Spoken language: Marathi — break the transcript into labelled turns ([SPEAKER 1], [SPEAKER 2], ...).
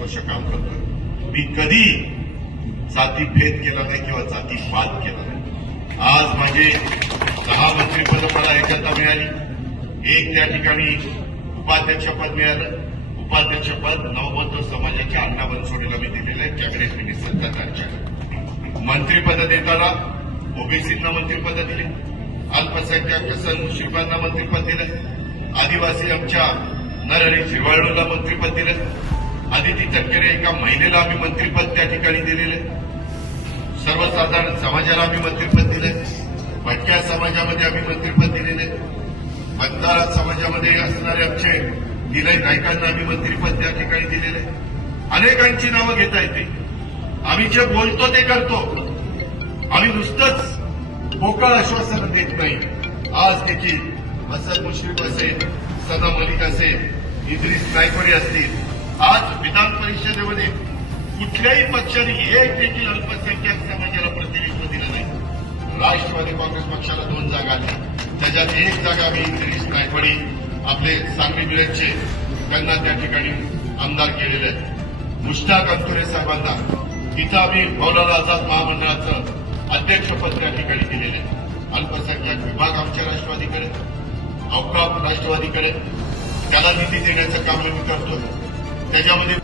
[SPEAKER 1] वर्ष काम करतोय. मी कधी जाती भेद केला नाही किंवा जाती वाद केला नाही. आज माझे दहा मंत्रीपद मला एकदा मिळाली. एक त्या ठिकाणी उपाध्यक्षपद मिळालं. उपाध्यक्षपद नवबौद्ध समाजाच्या अण्णा बनसोडेला मी दिलेलं आहे. कॅबिनेट मिनिस्टरच्या दर्जाने मंत्रीपद देताना ओबीसींना मंत्रीपद दिले. अल्पसंख्याक सन मुश्रीफांना मंत्रिपद दिलं. आदिवासी आमच्या नरहरी आणि मंत्रीपद दिलं. आदिती तटकरे एका महिलेला आम्ही मंत्रीपद त्या ठिकाणी दिलेलं आहे. सर्वसाधारण समाजाला आम्ही मंत्रीपद दिले भटक्या समाजामध्ये आम्ही मंत्रीपद दिलेले बंजारा समाजामध्ये असणारे आमचे निलय नायकांना आम्ही मंत्रीपद त्या ठिकाणी दिलेले अनेकांची नावं घेता येते. आम्ही जे बोलतो ते करतो. आम्ही नुसतंच पोकळ आश्वासन देत नाही. आज देखील हसन मुश्रीफ असेल सदा मलिक असेल इद्रिस नायकोडे असतील आज विधान परिषदेमध्ये कुठल्याही पक्षाने एक देखील अल्पसंख्याक समाजाला प्रतिनिधित्व दिलं नाही. राष्ट्रवादी काँग्रेस पक्षाला दोन जागा आल्या त्याच्यात एक जागा मी गिरीश नायकवाडी आपले सांगली मिरजचे त्यांना त्या ठिकाणी आमदार केलेले आहेत. मुश्ताक अंतुरे साहेबांना तिथं आम्ही मौलाना आझाद महामंडळाचं अध्यक्षपद त्या ठिकाणी दिलेलं आहे. अल्पसंख्याक विभाग आमच्या राष्ट्रवादीकडे अवकाप राष्ट्रवादीकडे. त्याला निधी देण्याचं काम त्याच्यामध्ये